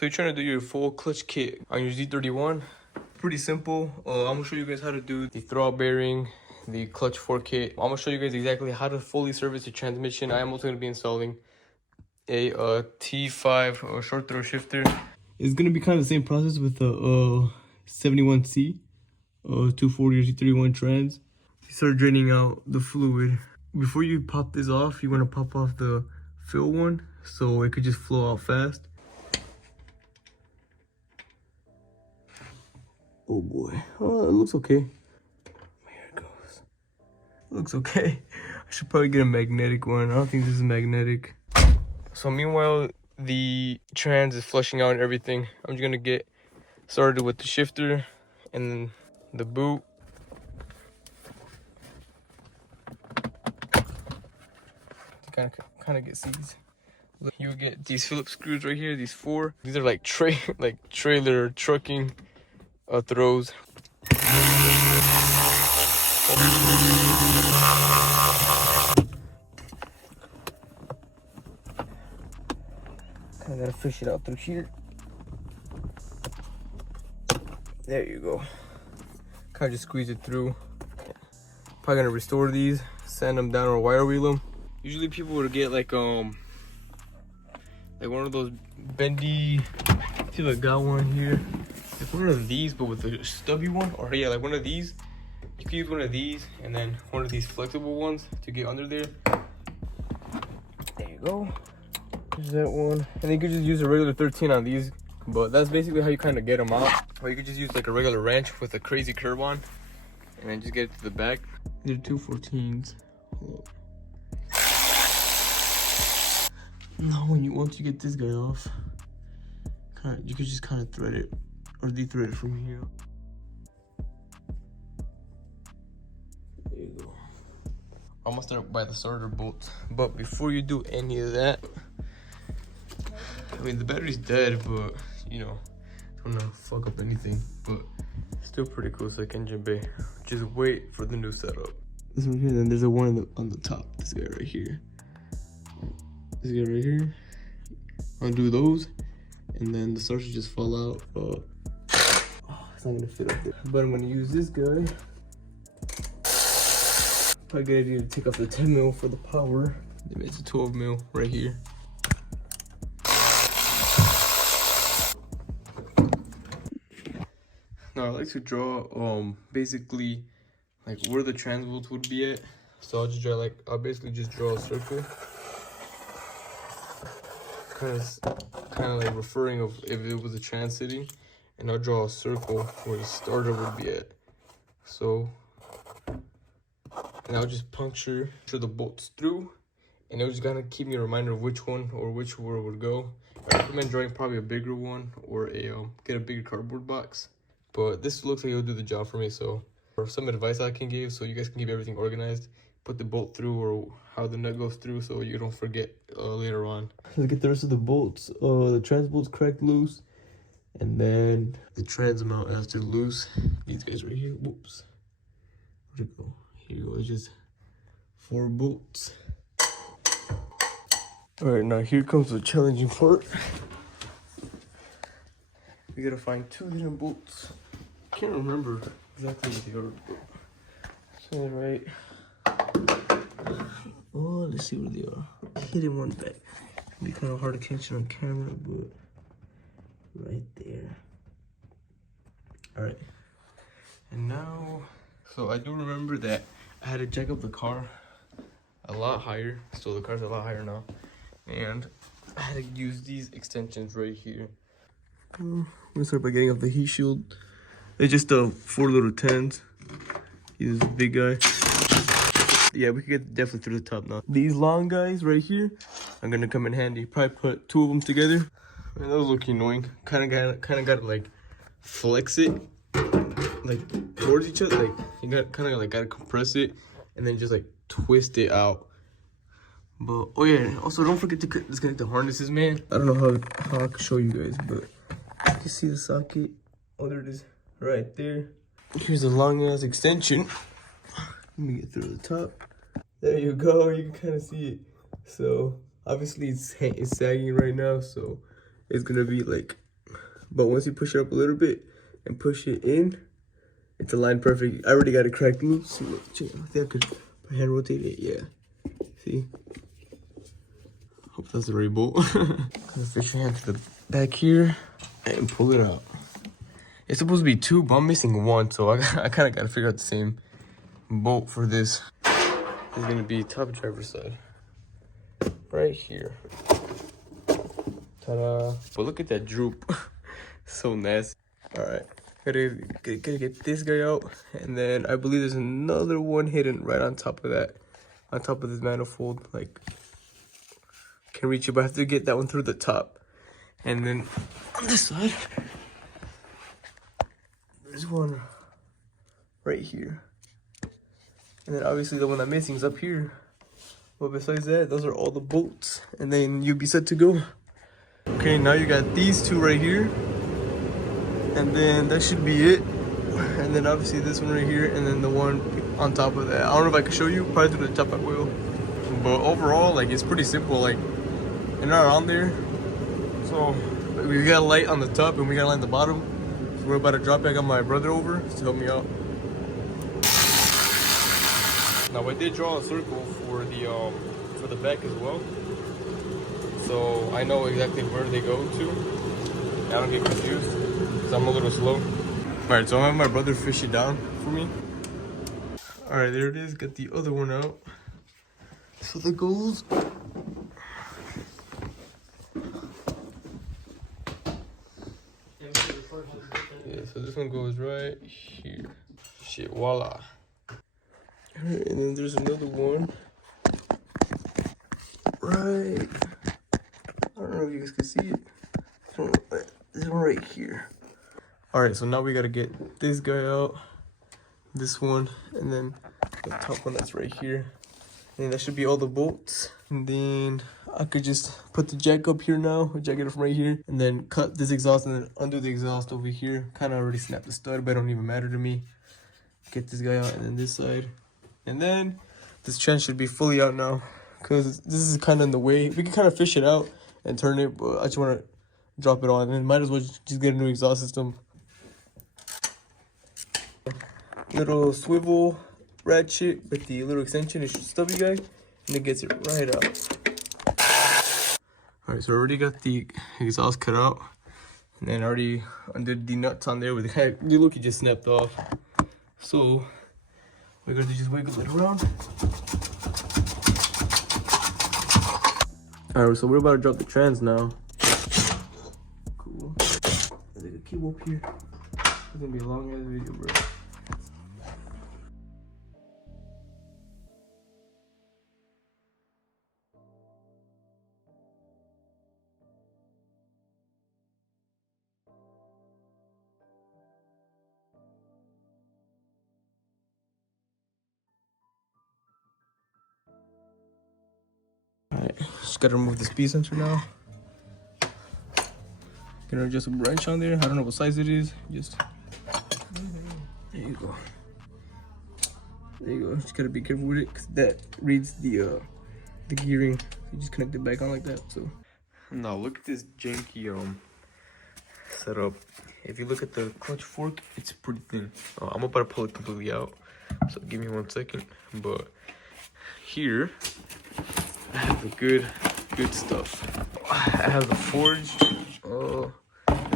So you're trying to do your full clutch kit on your Z31. Pretty simple. I'm gonna show you guys how to do the throttle bearing, the clutch fork kit. I'm gonna show you guys exactly how to fully service your transmission. I am also gonna be installing a T5 short throw shifter. It's gonna be kind of the same process with the 71C 240 or Z31 trans. You start draining out the fluid. Before you pop this off, you want to pop off the fill one so it could just flow out fast. Oh boy, oh, it looks okay. Here it goes. Looks okay. I should probably get a magnetic one. I don't think this is magnetic. So meanwhile, the trans is flushing out and everything. I'm just gonna get started with the shifter and then the boot. Kind of get these. You get these Phillips screws right here. These 4. These are like trailer trucking throws. I gotta fish it out through here. There you go. Kind of just squeeze it through. Probably gonna restore these, sand them down or wire wheel them. Usually people would get like one of those bendy. See, I got one here. Like one of these, but with a stubby one, or yeah, like one of these. You can use one of these and then one of these flexible ones to get under there. There you go. There's that one. And you could just use a regular 13 on these, but that's basically how you kind of get them out. Or you could just use like a regular wrench with a crazy curve on, and then just get it to the back. These are 214s. Hold up. Now, once you get this guy off, you could just kind of thread it or de-thread it from here. There you go. I'm gonna start by the starter bolts, but before you do any of that, I mean the battery's dead, but you know, don't wanna fuck up anything. But still pretty cool. It's like engine bay. Just wait for the new setup. This one here, then there's a one on the top. This guy right here. This guy right here. Undo those, and then the starter should just fall out. Oh, it's not gonna fit up there. But I'm gonna use this guy. Probably a good idea to take off the 10 mil for the power. Maybe it's a 12 mil right here. Now I like to draw basically like where the trans bolts would be at. So I'll basically just draw a circle. Kind of like referring of if it was a trans sitting, and I'll draw a circle where the starter would be at. So, and I'll just puncture the bolts through, and it'll just kind of keep me a reminder of which one or which where would go. I recommend drawing probably a bigger one or get a bigger cardboard box. But this looks like it'll do the job for me. So, for some advice I can give, so you guys can keep everything organized. Put the bolt through or how the nut goes through so you don't forget later on. Let's get the rest of the bolts. The trans bolts cracked loose, and then the trans mount has to loose. These guys right here. Whoops. Where'd it go? Here you go. It's just 4 bolts. All right, now here comes the challenging part. We gotta find 2 hidden bolts. I can't remember exactly what they are. So right. Oh, let's see where they are. Hidden one back. It'd be kind of hard to catch it on camera, but right there. All right. And now, so I do remember that I had to jack up the car a lot higher. So the car's a lot higher now. And I had to use these extensions right here. I'm gonna start by getting off the heat shield. It's just 4 little 10s. He's this big guy. Yeah, we can get definitely through the top now. These long guys right here are gonna come in handy. Probably put 2 of them together. Man, that was looking annoying. Kind of gotta like flex it like towards each other. Like you got gotta compress it and then just like twist it out. But oh yeah, also don't forget to disconnect the harnesses, man. I don't know how I can show you guys, but you can see the socket. Oh, there it is, right there. Here's a long ass extension. Let me get through the top. There you go. You can kind of see it. So obviously it's sagging right now, so it's gonna be like but once you push it up a little bit and push it in, it's aligned perfect. I already got it cracked loose. See, look, check, I think I could hand rotate it. Yeah, see. Hope that's the right bolt. Fish your hand to the back here and pull it out. It's supposed to be 2, but I'm missing 1, so I kind of got to figure out the same bolt for this. This is gonna be top driver side, right here. Ta-da! But look at that droop, so nasty. All right, gotta get this guy out, and then I believe there's another one hidden right on top of that, on top of this manifold. Like, can reach it, but I have to get that one through the top. And then on this side, there's one right here. And then obviously the one I'm missing is up here. But besides that, those are all the bolts. And then you'll be set to go. Okay, now you got these 2 right here. And then that should be it. And then obviously this one right here, and then the one on top of that. I don't know if I can show you, probably through the top I will. But overall, like, it's pretty simple. Like, they're not on there. So we got a light on the top and we got a light on the bottom. So we're about to drop it. I got my brother over to help me out. Now I did draw a circle for the back as well, so I know exactly where they go to. I don't get confused because I'm a little slow. All right, so I'm having my brother fish it down for me. All right, there it is. Got the other one out. So that goes. Yeah, so this one goes right here. Shit, voila. Alright, and then there's another one. Right. I don't know if you guys can see it. This one right here. Alright, so now we gotta get this guy out. This one, and then the top one that's right here. And that should be all the bolts. And then I could just put the jack up here now, jack it from right here, and then cut this exhaust and then undo the exhaust over here. Kind of already snapped the stud, but it don't even matter to me. Get this guy out, and then this side. And then this trans should be fully out now, because this is kind of in the way. We can kind of fish it out and turn it, but I just want to drop it on. And then might as well just get a new exhaust system. Little swivel ratchet with the little extension. It's stubby guy, and it gets it right out. All right, so I already got the exhaust cut out, and then I already undid the nuts on there with the heck. Look, it just snapped off. So we're going to just wiggle it around. All right, so we're about to drop the trans now. Cool. There's a key up here. It's gonna be a long ass video, bro. Alright, just gotta remove the speed sensor now. Gonna adjust a wrench on there. I don't know what size it is. Just there you go. There you go. Just gotta be careful with it, cause that reads the gearing. You just connect it back on like that. So now look at this janky setup. If you look at the clutch fork, it's pretty thin. I'm about to pull it completely out. So give me 1 second. But here I have the good stuff. I have the forged, the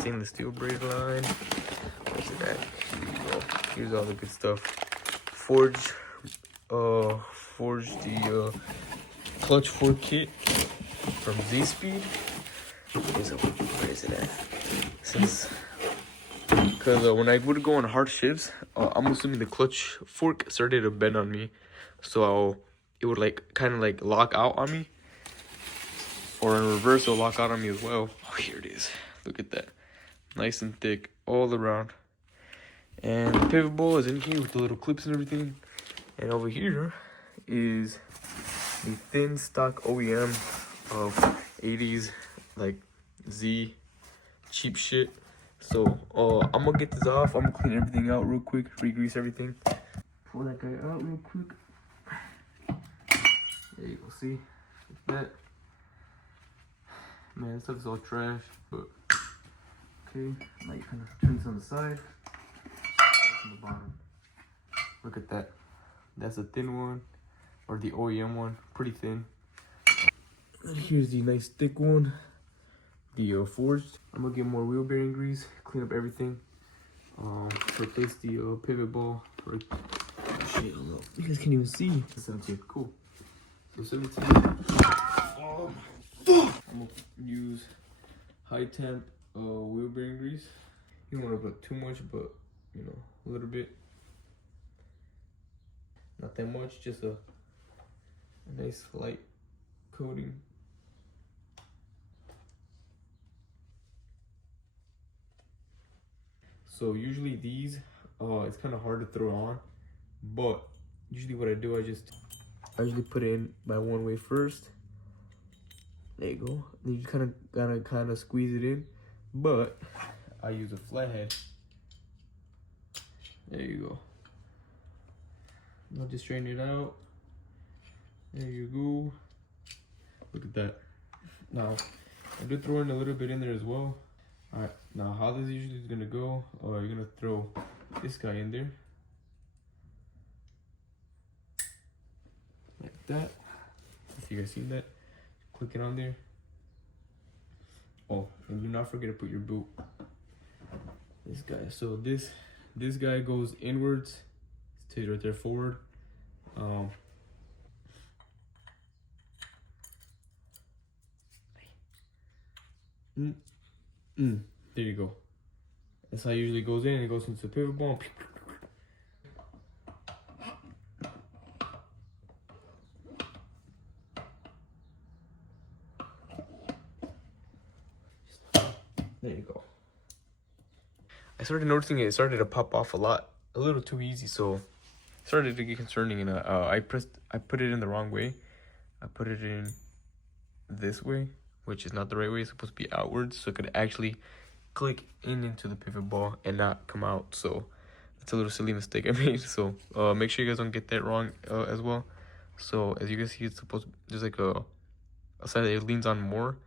stainless steel braid line. Where's it at? Here you go. Here's all the good stuff. Forged the clutch fork kit from Z-Speed. Where is it at? Because when I would go on hard shifts, I'm assuming the clutch fork started to bend on me, so it would like kind of like lock out on me, or in reverse it'll lock out on me as well. Oh, here it is. Look at that, nice and thick all around. And the pivot ball is in here with the little clips and everything. And over here is the thin stock OEM of 80s like Z cheap shit. So I'm gonna get this off. I'm gonna clean everything out real quick, re-grease everything. Pull that guy out real quick. There you go, see? Like that. Man, this stuff is all trash, but Okay, now you kind of turn this on the side. On the bottom. Look at that. That's a thin one, or the OEM one, pretty thin. And here's the nice thick one, the forged. I'm gonna get more wheel bearing grease, clean up everything. Replace the pivot ball. Oh shit, I don't know. You guys can't even see. 17, cool. So 17. Oh my fuck! I'm gonna use high temp wheel bearing grease. You don't want to put too much, but you know, a little bit. Not that much, just a nice light coating. So usually these, it's kind of hard to throw on, but usually what I do, I usually put it in by one way first. There you go. Then you gotta kind of squeeze it in, but I use a flathead. There you go. I'll just straighten it out. There you go. Look at that. Now, I do throw in a little bit in there as well. Alright, now how this usually is gonna go, you're gonna throw this guy in there. Like that. If you guys seen that, click it on there. Oh, and do not forget to put your boot. This guy, so this guy goes inwards. Stays right there forward. There you go. That's how it usually goes in. It goes into the pivot ball. There you go. I started noticing it started to pop off a little too easy, so it started to get concerning. And I put it in the wrong way. I put it in this way, which is not the right way. It's supposed to be outwards, so it could actually click into the pivot ball and not come out. So that's a little silly mistake I made. So make sure you guys don't get that wrong as well. So as you can see, it's supposed to, there's like a side that it leans on more.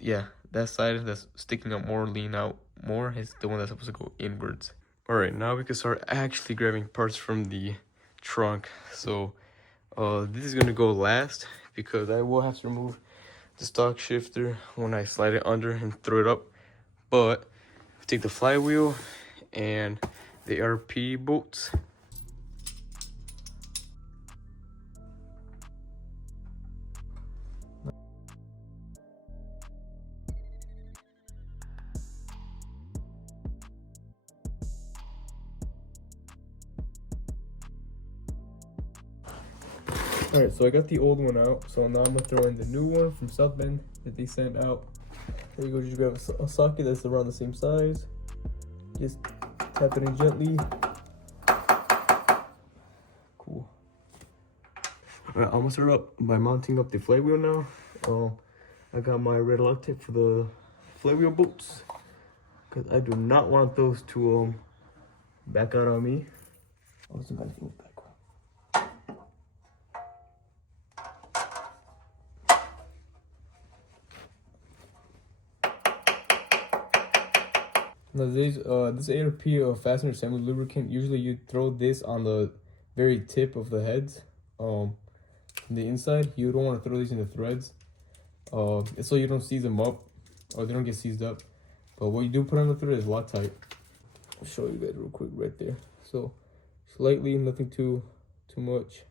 Yeah, that side that's sticking up more, lean out more, is the one that's supposed to go inwards. All right, now we can start actually grabbing parts from the trunk. So this is gonna go last because I will have to remove the stock shifter when I slide it under and throw it up. But take the flywheel and the RP bolts. Alright, so I got the old one out, so now I'm gonna throw in the new one from South Bend that they sent out. There you go, just grab a socket that's around the same size. Just tap it in gently. Cool. Alright, I'm gonna start up by mounting up the flywheel now. I got my red Loctite for the flywheel bolts, because I do not want those to back out on me. Oh, some kind of thing back. Now this ARP fastener assembly lubricant, usually you throw this on the very tip of the heads, from the inside. You don't want to throw these in the threads, so you don't seize them up, or they don't get seized up. But what you do put on the thread is Loctite. I'll show you guys real quick right there. So slightly, nothing too much,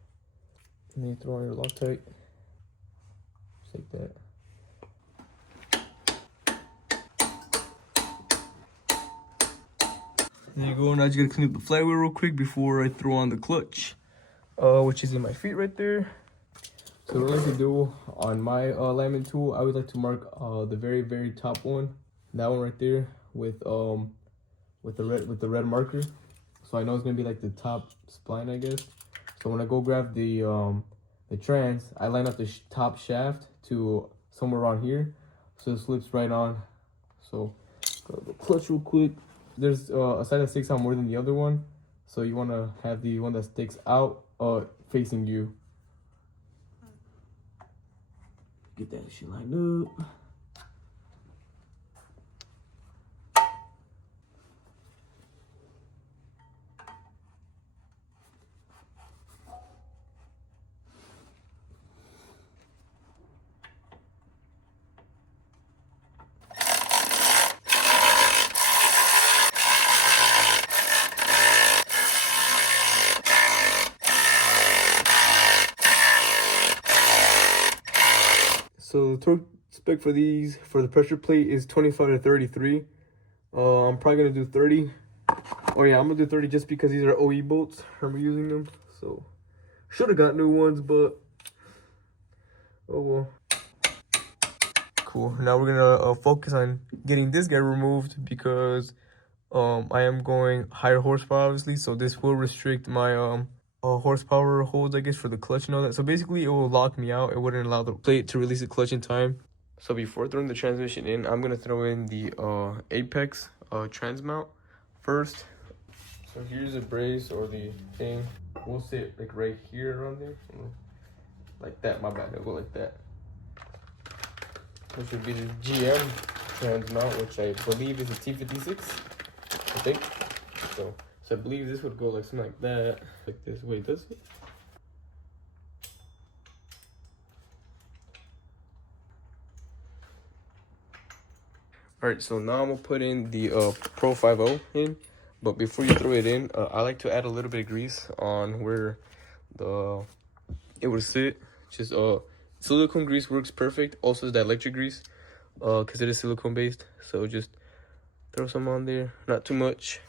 and then you throw on your Loctite, just like that. There you go. Now I just gotta clean up the flywheel real quick before I throw on the clutch, which is in my feet right there. So what I like to do on my alignment tool, I always like to mark the very top one, that one right there, with the red marker, so I know it's gonna be like the top spline, I guess. So when I go grab the trans, I line up the top shaft to somewhere around here, so it slips right on. So grab the clutch real quick. There's a side that sticks out more than the other one, so you want to have the one that sticks out facing you. Get that shit lined up. torque spec for these, for the pressure plate, is 25 to 33. I'm probably gonna do 30. Oh yeah, I'm gonna do 30 just because these are OE bolts. I'm using them, so should have got new ones, but oh well. Cool. Now we're gonna focus on getting this guy removed because I am going higher horsepower, obviously, so this will restrict my horsepower holds, I guess, for the clutch and all that. So basically, it will lock me out. It wouldn't allow the plate to release the clutch in time. So before throwing the transmission in, I'm gonna throw in the Apex trans mount first. So here's the brace or the thing. We'll sit like right here around there, like that. My bad. It'll go like that. Which would be the GM trans mount, which I believe is a T56. I think so. So I believe this would go like something like that, like this. Wait, does it? All right, so now I'm gonna put in the Pro 50 in, but before you throw it in, I like to add a little bit of grease on where it would sit. Just silicone grease works perfect. Also, the electric grease, because it is silicone based. So just throw some on there, not too much.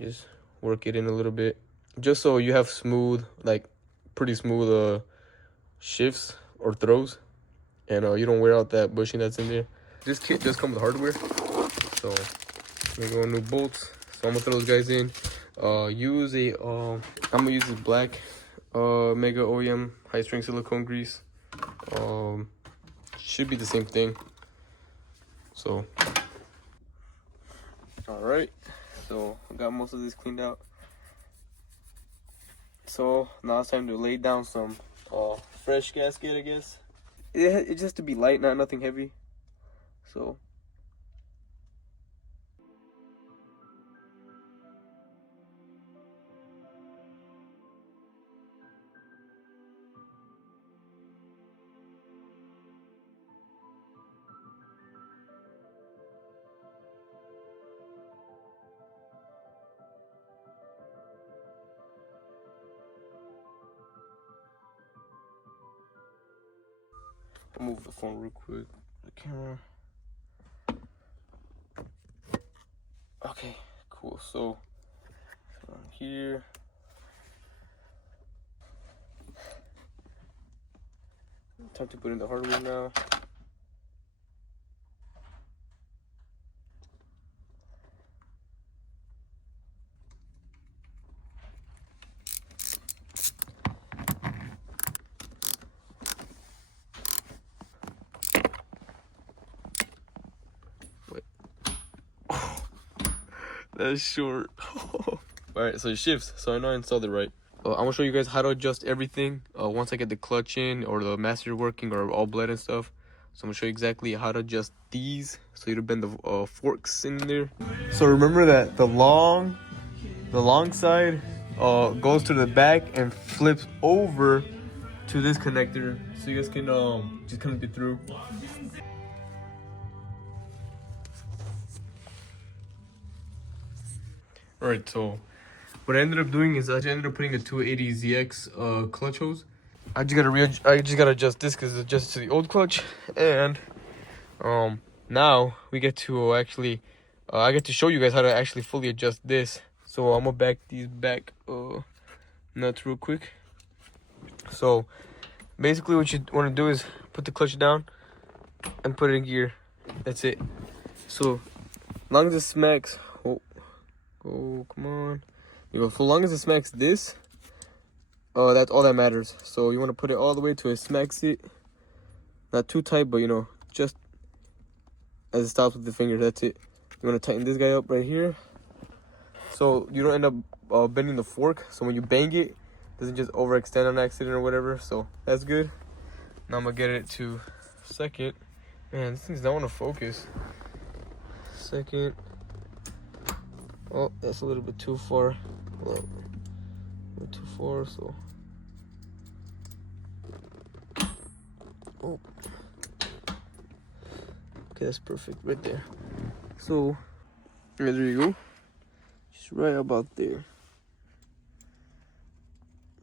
Just work it in a little bit, just so you have smooth, like pretty smooth shifts or throws, and you don't wear out that bushing that's in there. This kit does come with hardware, so we're going new bolts. So I'm gonna throw those guys in. I'm gonna use this black Mega OEM high strength silicone grease. Should be the same thing. So all right, so I got most of this cleaned out. So now it's time to lay down some fresh gasket, I guess. It just has to be light, not nothing heavy. So I'll move the phone real quick. The camera. Okay, cool. So here. Time to put in the hardware now. Wait. That's short. Alright, so it shifts. So I know I installed it right. I'm gonna show you guys how to adjust everything once I get the clutch in or the master working or all bled and stuff. So I'm gonna show you exactly how to adjust these so you to bend the forks in there. So remember that the long side goes to the back and flips over to this connector, so you guys can just kind of get through. All right, so what I ended up doing is I ended up putting a 280ZX clutch hose. I just gotta adjust this because it's adjusted to the old clutch, and now we get to actually I get to show you guys how to actually fully adjust this. So I'm gonna back these back nuts real quick. So basically what you want to do is put the clutch down and put it in gear. That's it. So long as it smacks, oh come on, you go. So long as it smacks this, that's all that matters. So you want to put it all the way to it smacks it, not too tight, but you know, just as it stops with the finger. That's it. You want to tighten this guy up right here, so you don't end up bending the fork. So when you bang it, it doesn't just overextend on accident or whatever. So that's good. Now I'm gonna get it to second. Man, this thing's not want to focus. Second. Oh, that's a little bit too far. Hold on. A bit too far, so. Oh. Okay, that's perfect right there. So, yeah, there you go. Just right about there.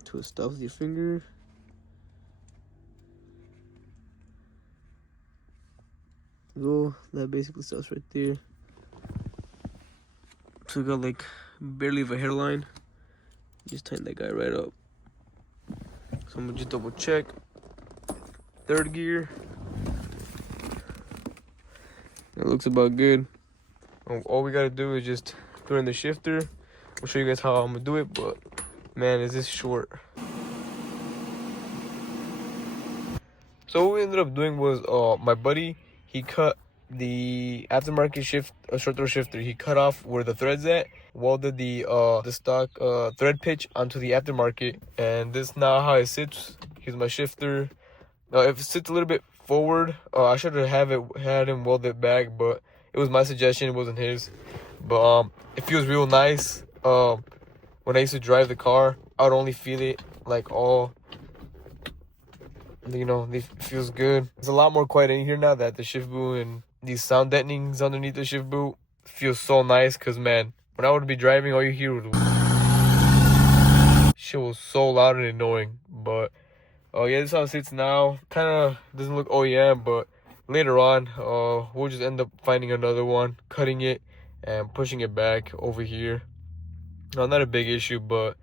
Twist off your finger. go. That basically stops right there. So we got like barely of a hairline. Just tighten that guy right up. So I'm gonna just double check. Third gear. That looks about good. All we gotta do is just throw in the shifter. I'll show you guys how I'm gonna do it, but man, is this short. So what we ended up doing was my buddy, he cut the aftermarket short throw shifter. He cut off where the thread's at, welded the stock thread pitch onto the aftermarket, and this is now how it sits. Here's my shifter. If it sits a little bit forward, I should have had him weld it back, but it was my suggestion, it wasn't his. But it feels real nice. When I used to drive the car, I would only feel it like all, you know, it feels good. It's a lot more quiet in here now that the shift boot and these sound deadenings underneath the shift boot feels so nice. Cause man, when I would be driving, all you hear was shit was so loud and annoying. But yeah, this is how it sits now. Kind of doesn't look OEM, but later on, we'll just end up finding another one, cutting it and pushing it back over here. Not a big issue, but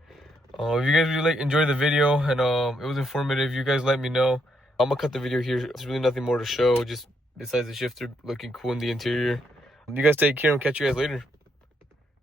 if you guys really enjoyed the video and it was informative, you guys let me know. I'm gonna cut the video here. There's really nothing more to show, just besides the shifter looking cool in the interior. You guys take care and catch you guys later.